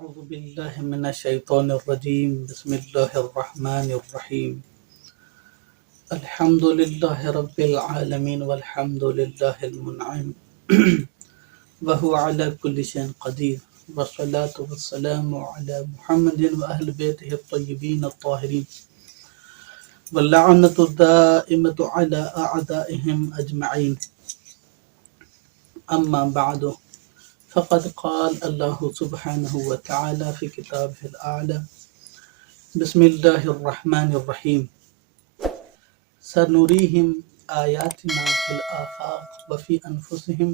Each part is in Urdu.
أعوذ بالله من الشيطان الرجيم بسم الله الرحمن الرحيم الحمد لله رب العالمين والحمد لله المنعم وهو على كل شيء قدير والصلاة والسلام على محمد وأهل بيته الطيبين الطاهرين واللعنة الدائمة على أعدائهم أجمعين أما بعد فقد قال الله سبحانه وتعالى في كتابه الأعلى بسم الله الرحمن الرحيم سنريهم آياتنا في الآفاق وفي أنفسهم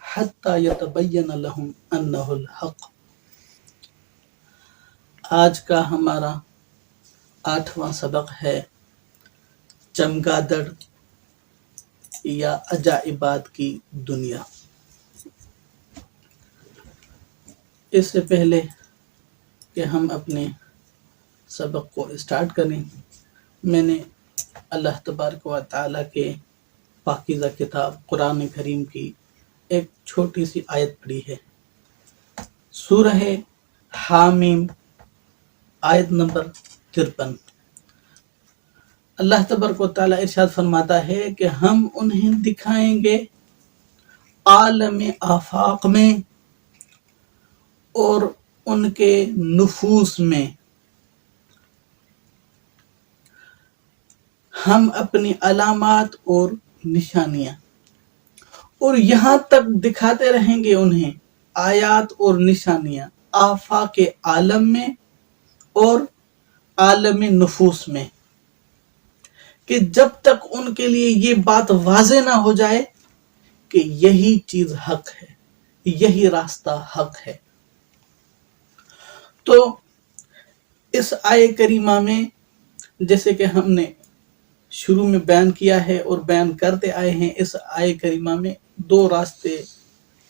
حتى يتبين لهم أنه الحق۔ آج کا ہمارا 8واں سبق ہے چمگادڑ یا عجائبات کی دنیا۔ اس سے پہلے کہ ہم اپنے سبق کو اسٹارٹ کریں، میں نے اللہ تبارک و تعالیٰ کے پاکیزہ کتاب قرآن کریم کی ایک چھوٹی سی آیت پڑھی ہے، سورہ حامیم آیت نمبر 53۔ اللہ تبارک و تعالیٰ ارشاد فرماتا ہے کہ ہم انہیں دکھائیں گے عالم آفاق میں اور ان کے نفوس میں، ہم اپنی علامات اور نشانیاں، اور یہاں تک دکھاتے رہیں گے انہیں آیات اور نشانیاں آفاق عالم میں اور عالم نفوس میں، کہ جب تک ان کے لیے یہ بات واضح نہ ہو جائے کہ یہی چیز حق ہے، یہی راستہ حق ہے۔ تو اس آیے کریمہ میں جیسے کہ ہم نے شروع میں بیان کیا ہے اور بیان کرتے آئے ہیں، اس آیے کریمہ میں 2 راستے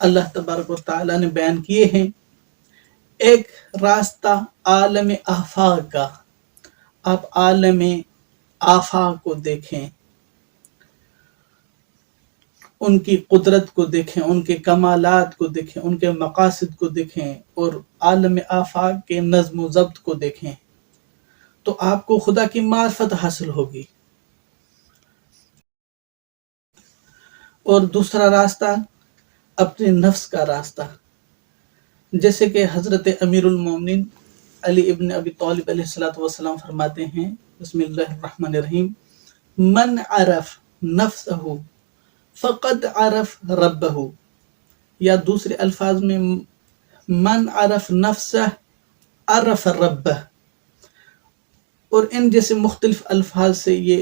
اللہ تبارک و تعالیٰ نے بیان کیے ہیں۔ ایک راستہ عالم آفاق کا، آپ عالم آفاق کو دیکھیں، ان کی قدرت کو دیکھیں، ان کے کمالات کو دیکھیں، ان کے مقاصد کو دیکھیں، اور عالم آفاق کے نظم و ضبط کو دیکھیں، تو آپ کو خدا کی معرفت حاصل ہوگی۔ اور دوسرا راستہ اپنے نفس کا راستہ، جیسے کہ حضرت امیر المومنین علی ابن ابی طالب علیہ السلام فرماتے ہیں، بسم اللہ الرحمن الرحیم، من عرف نفسہ فقد عرف ربہ، یا دوسرے الفاظ میں من عرف نفسہ عرف ربہ، اور ان جیسے مختلف الفاظ سے یہ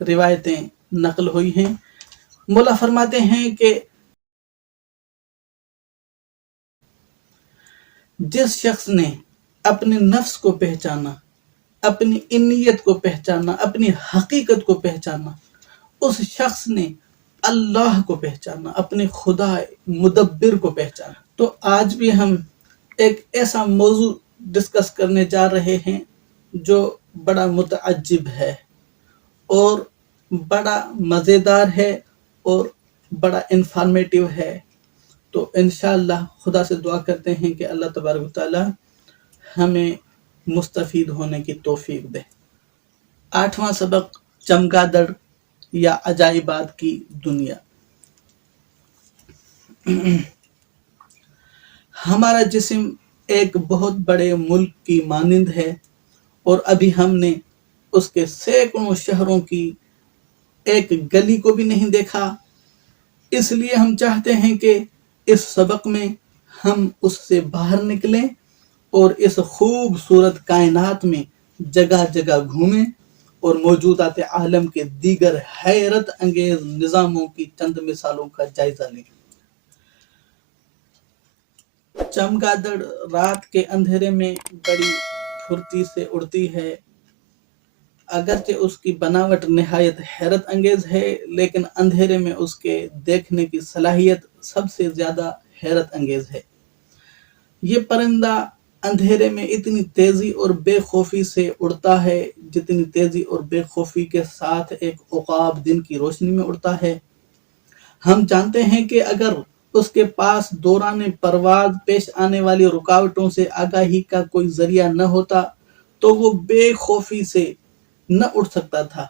روایتیں نقل ہوئی ہیں۔ مولا فرماتے ہیں کہ جس شخص نے اپنے نفس کو پہچانا، اپنی انیت کو پہچانا، اپنی حقیقت کو پہچانا، اس شخص نے اللہ کو پہچانا، اپنے خدا مدبر کو پہچانا۔ تو آج بھی ہم ایک ایسا موضوع ڈسکس کرنے جا رہے ہیں جو بڑا متعجب ہے اور بڑا مزیدار ہے اور بڑا انفارمیٹیو ہے۔ تو انشاءاللہ خدا سے دعا کرتے ہیں کہ اللہ تبارک و تعالی ہمیں مستفید ہونے کی توفیق دے۔ 8واں سبق چمگادڑ یا عجائبات کی دنیا۔ ہمارا جسم ایک بہت بڑے ملک کی مانند ہے، اور ابھی ہم نے اس کے سینکڑوں شہروں کی ایک گلی کو بھی نہیں دیکھا۔ اس لیے ہم چاہتے ہیں کہ اس سبق میں ہم اس سے باہر نکلیں اور اس خوبصورت کائنات میں جگہ جگہ گھومیں اور موجودات عالم کے دیگر حیرت انگیز نظاموں کی چند مثالوں کا جائزہ لیں۔ چمگادڑ رات کے اندھیرے میں بڑی پھرتی سے اڑتی ہے، اگرچہ اس کی بناوٹ نہایت حیرت انگیز ہے، لیکن اندھیرے میں اس کے دیکھنے کی صلاحیت سب سے زیادہ حیرت انگیز ہے۔ یہ پرندہ اندھیرے میں اتنی تیزی اور بے خوفی سے اڑتا ہے جتنی تیزی اور بے خوفی کے ساتھ ایک عقاب دن کی روشنی میں اڑتا ہے۔ ہم جانتے ہیں کہ اگر اس کے پاس دوران پرواز پیش آنے والی رکاوٹوں سے آگاہی کا کوئی ذریعہ نہ ہوتا تو وہ بے خوفی سے نہ اٹھ سکتا تھا۔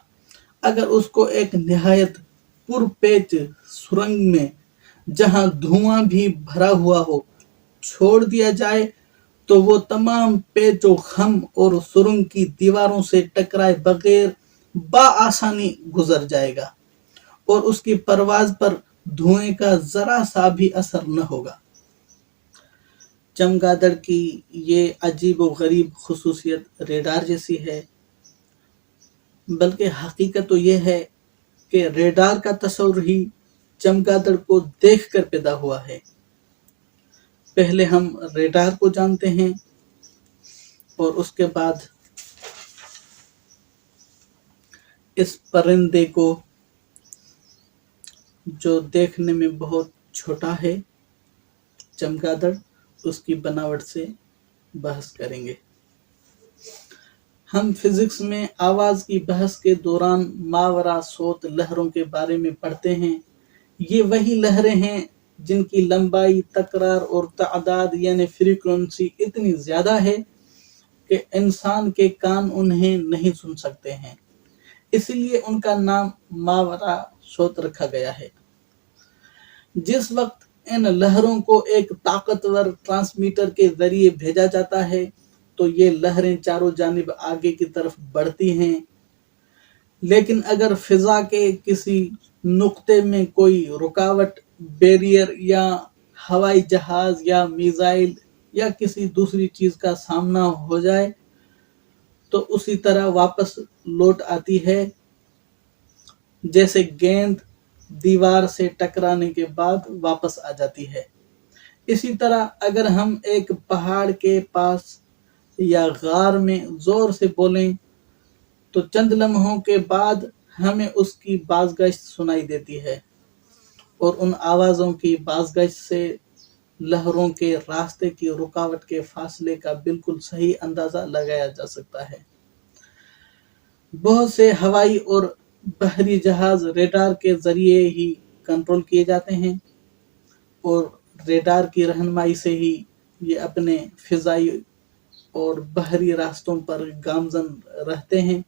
اگر اس کو ایک نہایت پرپیچ سرنگ میں جہاں دھواں بھی بھرا ہوا ہو چھوڑ دیا جائے تو وہ تمام پیچ و خم اور سرنگ کی دیواروں سے ٹکرائے بغیر بآسانی گزر جائے گا اور اس کی پرواز پر دھوئیں کا ذرا سا بھی اثر نہ ہوگا۔ چمگادڑ کی یہ عجیب و غریب خصوصیت ریڈار جیسی ہے، بلکہ حقیقت تو یہ ہے کہ ریڈار کا تصور ہی چمگادڑ کو دیکھ کر پیدا ہوا ہے۔ پہلے ہم ریڈار کو جانتے ہیں اور اس کے بعد اس پرندے کو جو دیکھنے میں بہت چھوٹا ہے، چمگادڑ، اس کی بناوٹ سے بحث کریں گے۔ ہم فزکس میں آواز کی بحث کے دوران ماورا صوت لہروں کے بارے میں پڑھتے ہیں۔ یہ وہی لہریں ہیں جن کی لمبائی، تکرار اور تعداد یعنی فریکوینسی اتنی زیادہ ہے کہ انسان کے کان انہیں نہیں سن سکتے ہیں، اسی لیے ان کا نام ماورا صوت رکھا گیا ہے۔ جس وقت ان لہروں کو ایک طاقتور ٹرانسمیٹر کے ذریعے بھیجا جاتا ہے تو یہ لہریں چاروں جانب آگے کی طرف بڑھتی ہیں، لیکن اگر فضا کے کسی نقطے میں کوئی رکاوٹ، بیریئر یا ہوائی جہاز یا میزائل یا کسی دوسری چیز کا سامنا ہو جائے تو اسی طرح واپس لوٹ آتی ہے جیسے گیند دیوار سے ٹکرانے کے بعد واپس آ جاتی ہے۔ اسی طرح اگر ہم ایک پہاڑ کے پاس یا غار میں زور سے بولیں تو چند لمحوں کے بعد ہمیں اس کی بازگشت سنائی دیتی ہے، اور ان آوازوں کی بازگشت سے لہروں کے راستے کی رکاوٹ کے فاصلے کا بالکل صحیح اندازہ لگایا جا سکتا ہے۔ بہت سے ہوائی اور بحری جہاز ریڈار کے ذریعے ہی کنٹرول کیے جاتے ہیں، اور ریڈار کی رہنمائی سے ہی یہ اپنے فضائی اور بحری راستوں پر گامزن رہتے ہیں۔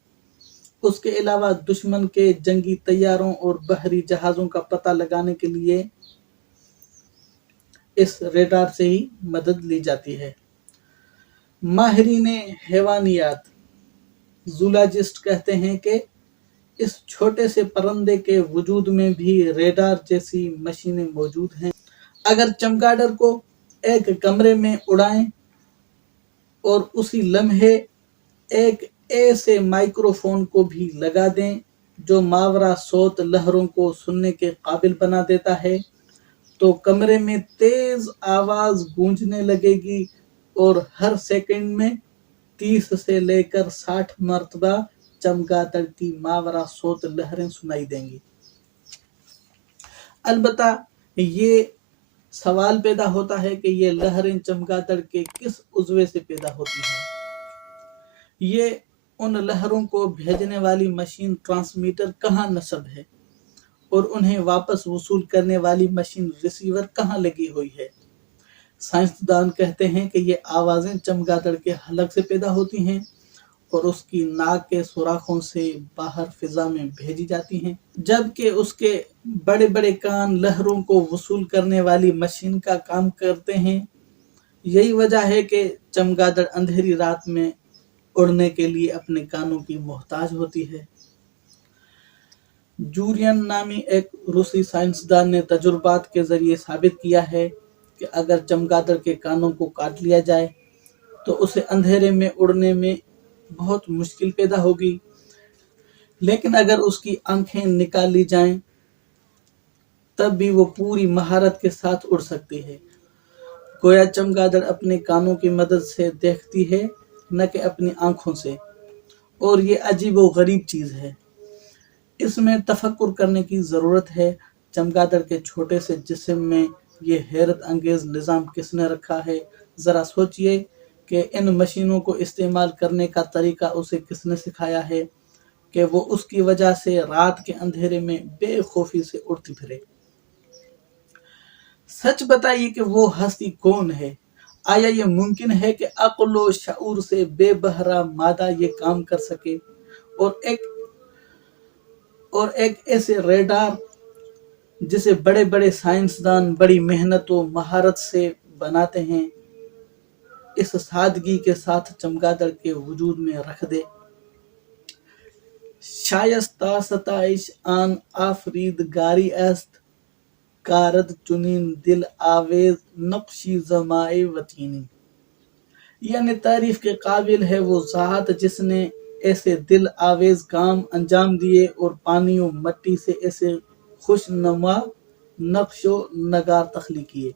اس کے علاوہ دشمن کے جنگی طیاروں اور بحری جہازوں کا پتہ لگانے کے لیے اس ریڈار سے ہی مدد لی جاتی ہے۔ ماہرین حیوانیات زولاجسٹ کہتے ہیں کہ اس چھوٹے سے پرندے کے وجود میں بھی ریڈار جیسی مشینیں موجود ہیں۔ اگر چمگادڑ کو ایک کمرے میں اڑائیں اور اسی لمحے ایک ایسے مائکروفون کو بھی لگا دیں جو ماورا صوت لہروں کو سننے کے قابل بنا دیتا ہے تو کمرے میں تیز آواز گونجنے لگے گی اور ہر سیکنڈ میں 30 سے لے کر 60 مرتبہ چمگادڑ کی ماورا صوت لہریں سنائی دیں گی۔ البتہ یہ سوال پیدا ہوتا ہے کہ یہ لہریں چمگادڑ کے کس عضوے سے پیدا ہوتی ہیں؟ یہ ان لہروں کو بھیجنے والی مشین ٹرانسمیٹر کہاں نصب ہے اور انہیں واپس وصول کرنے والی مشین ریسیور کہاں لگی ہوئی ہے؟ سائنسدان کہتے ہیں کہ یہ آوازیں چمگادڑ کے حلق سے پیدا ہوتی ہیں اور اس کی ناک کے سوراخوں سے باہر فضا میں بھیجی جاتی ہیں، جبکہ اس کے بڑے بڑے کان لہروں کو وصول کرنے والی مشین کا کام کرتے ہیں۔ یہی وجہ ہے کہ چمگادڑ اندھیری رات میں اڑنے کے لیے اپنے کانوں کی محتاج ہوتی ہے۔ جورین نامی ایک روسی سائنسدان نے تجربات کے ذریعے ثابت کیا ہے کہ اگر چمگادڑ کے کانوں کو کاٹ لیا جائے تو اسے اندھیرے میں اڑنے میں بہت مشکل پیدا ہوگی، لیکن اگر اس کی آنکھیں نکال لی جائیں تب بھی وہ پوری مہارت کے ساتھ اڑ سکتی ہے۔ گویا چمگادڑ اپنے کانوں کی مدد سے دیکھتی ہے، نہ کہ اپنی آنکھوں سے، اور یہ عجیب و غریب چیز ہے۔ اس میں تفکر کرنے کی ضرورت ہے۔ چمگادڑ کے چھوٹے سے جسم میں یہ حیرت انگیز نظام کس نے رکھا ہے؟ ذرا سوچئے کہ ان مشینوں کو استعمال کرنے کا طریقہ اسے کس نے سکھایا ہے کہ وہ اس کی وجہ سے رات کے اندھیرے میں بے خوفی سے اڑتی پھرے۔ سچ بتائیے کہ وہ ہستی کون ہے؟ آیا یہ ممکن ہے کہ عقل و شعور سے بے بہرا مادہ یہ کام کر سکے؟ اور ایک ایسے ریڈار جسے بڑے بڑے سائنسدان بڑی محنت و مہارت سے بناتے ہیں، اس سادگی کے ساتھ چمگادڑ کے وجود میں رکھ دے؟ شائستہ ستائش آن آفریدگاری است، کارد چنین دل آویز نقشی زمائے وطینی. یعنی تعریف کے قابل ہے وہ ذات جس نے ایسے دل آویز کام انجام دیے اور پانی و مٹی سے ایسے خوش نما نقش و نگار تخلیق کیے.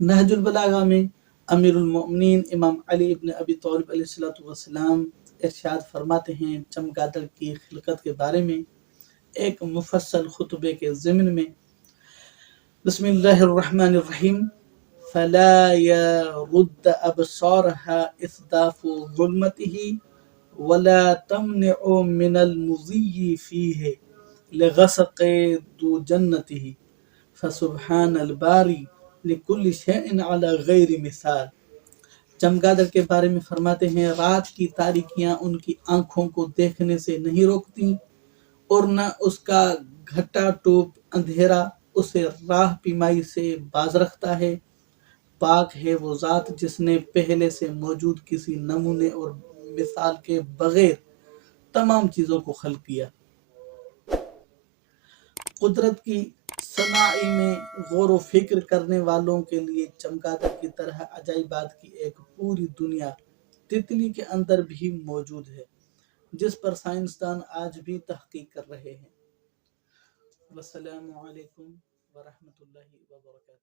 نہج البلاغہ میں امیر المؤمنین امام علی ابن ابی طالب علیہ السلام ارشاد فرماتے ہیں چمگادڑ کی خلقت کے بارے میں ایک مفصل خطبے کے ضمن میں، بسم اللہ الرحمن الرحیم: فلا يرد أبصارها إصداف ظلمته ولا تمنع من المضي فيه لغسق ذو جنته فسبحان الباری لكل شيء على غیر مثال. چمگادڑ کے بارے میں فرماتے ہیں رات کی تاریکیاں ان کی آنکھوں کو دیکھنے سے نہیں روکتی اور نہ اس کا گھٹا ٹوپ اندھیرا اسے راہ پیمائی سے باز رکھتا ہے. پاک ہے وہ ذات جس نے پہلے سے موجود کسی نمونے اور مثال کے بغیر تمام چیزوں کو خلق کیا. قدرت کی صناعی میں غور و فکر کرنے والوں کے لیے چمگادڑ کی طرح عجائبات کی ایک پوری دنیا تتلی کے اندر بھی موجود ہے، جس پر سائنسدان آج بھی تحقیق کر رہے ہیں. والسلام علیکم ورحمۃ اللہ وبرکاتہ.